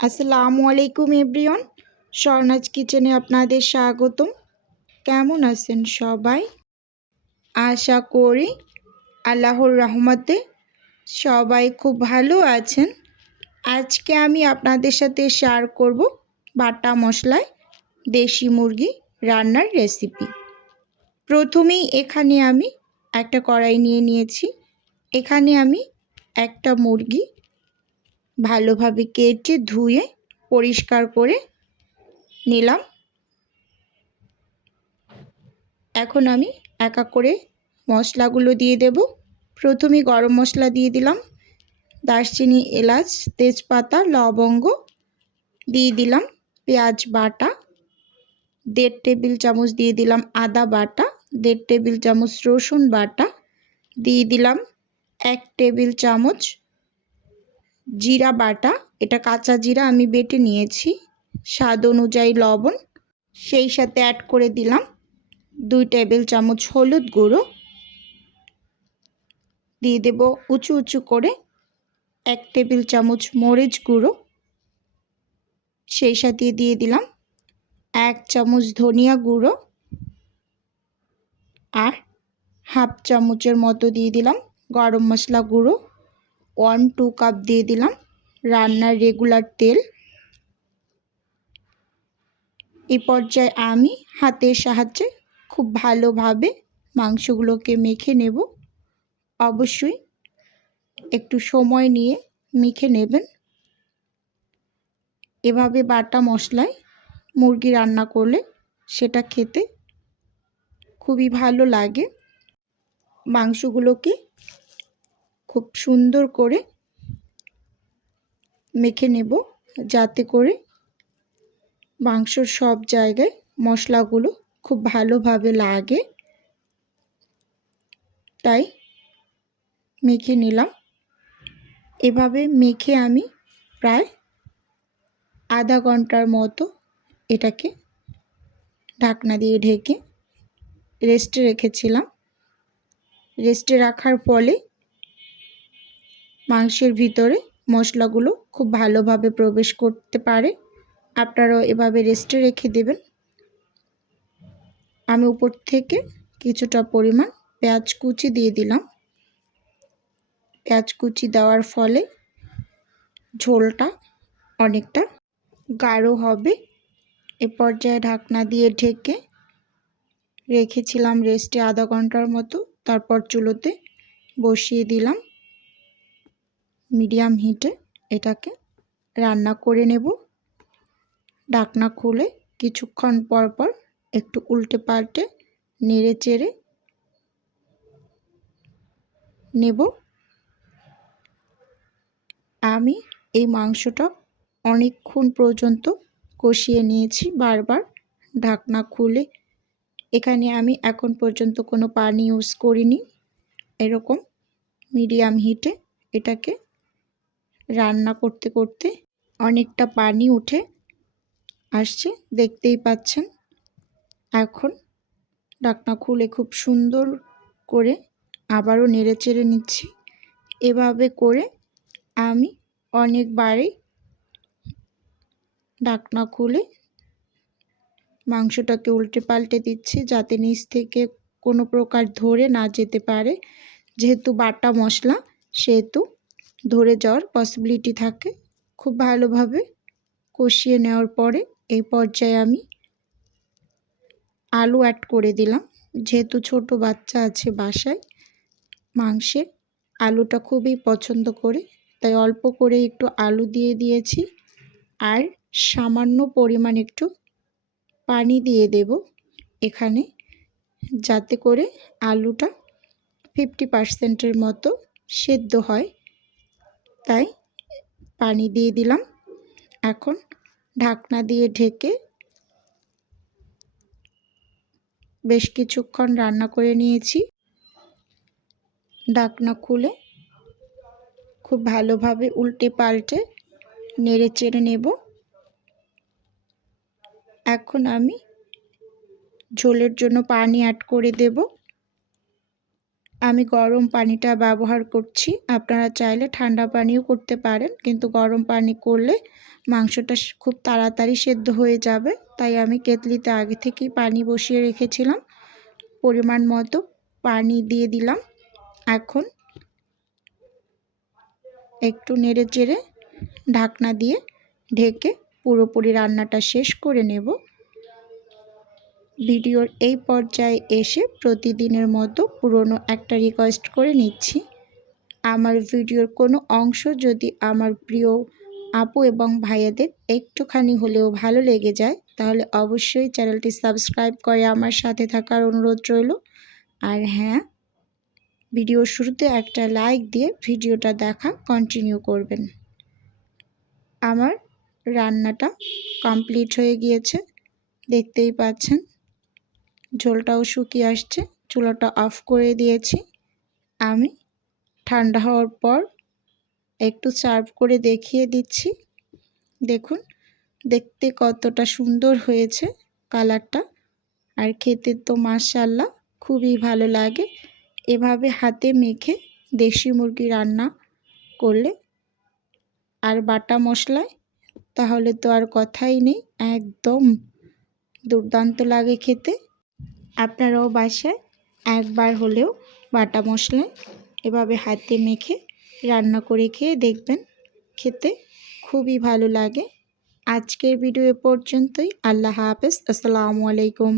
আসসালামু আলাইকুম এভরিওয়ান। স্বর্ণাজ কিচেনে আপনাদের স্বাগতম। কেমন আছেন সবাই? আশা করি আল্লাহর রহমতে সবাই খুব ভালো আছেন। আজকে আমি আপনাদের সাথে শেয়ার করব বাটা মশলায় দেশি মুরগি রান্নার রেসিপি প্রথমেই এখানে আমি একটা কড়াই নিয়ে নিয়েছি। এখানে আমি একটা মুরগি ভালোভাবে কেটে ধুয়ে পরিষ্কার করে নিলাম। এখন আমি এক করে মশলাগুলো দিয়ে দেব। প্রথমে গরম মশলা দিয়ে দিলাম। দারচিনি, এলাচ, তেজপাতা, লবঙ্গ দিয়ে দিলাম। পেঁয়াজ বাটা, দেড় টেবিল চামচ দিয়ে দিলাম আদা বাটা, দেড় টেবিল চামচ রসুন বাটা দিয়ে দিলাম। এক টেবিল চামচ জিরা বাটা, এটা কাঁচা জিরা আমি বেটে নিয়েছি। স্বাদ অনুযায়ী লবণ, সেই সাথে অ্যাড করে দিলাম দুই টেবিল চামচ হলুদ গুঁড়ো। দিয়ে দেব উঁচু উঁচু করে এক টেবিল চামচ মরিচ গুঁড়ো। সেই সাথে দিয়ে দিলাম এক চামচ ধনিয়া গুঁড়ো। আর হাফ চামচের মতো দিয়ে দিলাম গরম মশলা গুঁড়ো। ওয়ান টু কাপ দিয়ে দিলাম রান্নার রেগুলার তেল। এই পর্যায়ে আমি হাতের সাহায্যে খুব ভালোভাবে মাংসগুলোকে মেখে নেব। অবশ্যই একটু সময় নিয়ে মেখে নেবেন। এভাবে বাটা মশলায় মুরগি রান্না করলে সেটা খেতে খুবই ভালো লাগে। মাংসগুলোকে খুব সুন্দর করে মেখে নেব যাতে করে মাংসর সব জায়গায় মশলাগুলো খুব ভালোভাবে লাগে। তাই মেখে নিলাম। এভাবে মেখে আমি প্রায় আধা ঘণ্টার মতো এটাকে ঢাকনা দিয়ে ঢেকে রেস্টে রেখেছিলাম। রেস্টে রাখার ফলে মাংসের ভিতরে মশলাগুলো খুব ভালোভাবে প্রবেশ করতে পারে। আপনারাও এভাবে রেস্টে রেখে দেবেন। আমি উপর থেকে কিছুটা পরিমাণ পেঁয়াজ কুচি দিয়ে দিলাম। পেঁয়াজ কুচি দেওয়ার ফলে ঝোলটা অনেকটা গাঢ় হবে। এ পর্যায়ে ঢাকনা দিয়ে ঢেকে রেখেছিলাম রেস্টে আধা ঘণ্টার মতো। তারপর চুলোতে বসিয়ে দিলাম। মিডিয়াম হিটে এটাকে রান্না করে নেব। ডাকনা খুলে কিছুক্ষণ পর পর একটু উল্টে পাল্টে নেড়ে চেড়ে নেব। আমি এই মাংসটা অনেকক্ষণ পর্যন্ত কষিয়ে নিয়েছি বারবার। ঢাকনা খুলে এখানে আমি এখন পর্যন্ত কোনো পানি ইউজ করিনি। এরকম মিডিয়াম হিটে এটাকে রান্না করতে করতে অনেকটা পানি উঠে আসছে, দেখতেই পাচ্ছেন। এখন ডাকনা খুলে খুব সুন্দর করে আবারও নেড়ে চেড়ে নিচ্ছি। এভাবে করে আমি অনেকবারই ডাকনা খুলে মাংসটাকে উল্টে পাল্টে দিচ্ছি যাতে নিচ থেকে কোনো প্রকার ধরে না যেতে পারে। যেহেতু বাটা মশলা, সেহেতু ধরে যাওয়ার পসিবিলিটি থাকে। খুব ভালোভাবে কষিয়ে নেওয়ার পরে এই পর্যায়ে আমি আলু অ্যাড করে দিলাম। যেহেতু ছোট বাচ্চা আছে বাসায় মাংসে আলুটা খুবই পছন্দ করে, তাই অল্প করে একটু আলু দিয়ে দিয়েছি। আর সামান্য পরিমাণ একটু পানি দিয়ে দেব এখানে, যাতে করে আলুটা ফিফটি পার্সেন্টের মতো সেদ্ধ হয়। তাই পানি দিয়ে দিলাম। এখন ঢাকনা দিয়ে ঢেকে বেশ কিছুক্ষণ রান্না করে নিয়েছি। ঢাকনা খুলে খুব ভালোভাবে উল্টে পাল্টে নেড়ে চেড়ে নেব। এখন আমি ঝোলের জন্য পানি অ্যাড করে দেব। আমি গরম পানিটা ব্যবহার করছি। আপনারা চাইলে ঠান্ডা পানিও করতে পারেন, কিন্তু গরম পানি করলে মাংসটা খুব তাড়াতাড়ি সেদ্ধ হয়ে যাবে। তাই আমি কেতলিতে আগে থেকেই পানি বসিয়ে রেখেছিলাম। পরিমাণ মতো পানি দিয়ে দিলাম। এখন একটু নেড়ে চেড়ে ঢাকনা দিয়ে ঢেকে পুরোপুরি রান্নাটা শেষ করে নেব। ভিডিওর এই পর্যায়ে এসে প্রতিদিনের মতো পুরনো একটা রিকোয়েস্ট করে নিচ্ছি। আমার ভিডিওর কোনো অংশ যদি আমার প্রিয় আপু এবং ভাইয়াদের একটুখানি হলেও ভালো লেগে যায়, তাহলে অবশ্যই চ্যানেলটি সাবস্ক্রাইব করে আমার সাথে থাকার অনুরোধ রইল। আর হ্যাঁ ভিডিওর শুরুতে একটা লাইক দিয়ে ভিডিওটা দেখা কন্টিনিউ করবেন। আমার রান্নাটা কমপ্লিট হয়ে গিয়েছে, দেখতেই পাচ্ছেন। ঝোলটাও শুকিয়ে আসছে, চুলাটা অফ করে দিয়েছি। আমি ঠান্ডা হওয়ার পর একটু সার্ভ করে দেখিয়ে দিচ্ছি। দেখুন, দেখতে কতটা সুন্দর হয়েছে কালারটা আর খেতে তো মাশাল্লাহ খুবই ভালো লাগে। এভাবে হাতে মেখে দেশি মুরগি রান্না করলে আর বাটা মশলায়, তাহলে তো আর কথাই নেই, একদম দুর্দান্ত লাগে খেতে। আপনারাও বাসায় একবার হলেও বাটা মশলা এভাবে হাতে মেখে রান্না করে খেয়ে দেখবেন। খেতে খুবই ভালো লাগে। আজকের ভিডিও পর্যন্তই। আল্লাহ হাফেজ। আসসালামু আলাইকুম।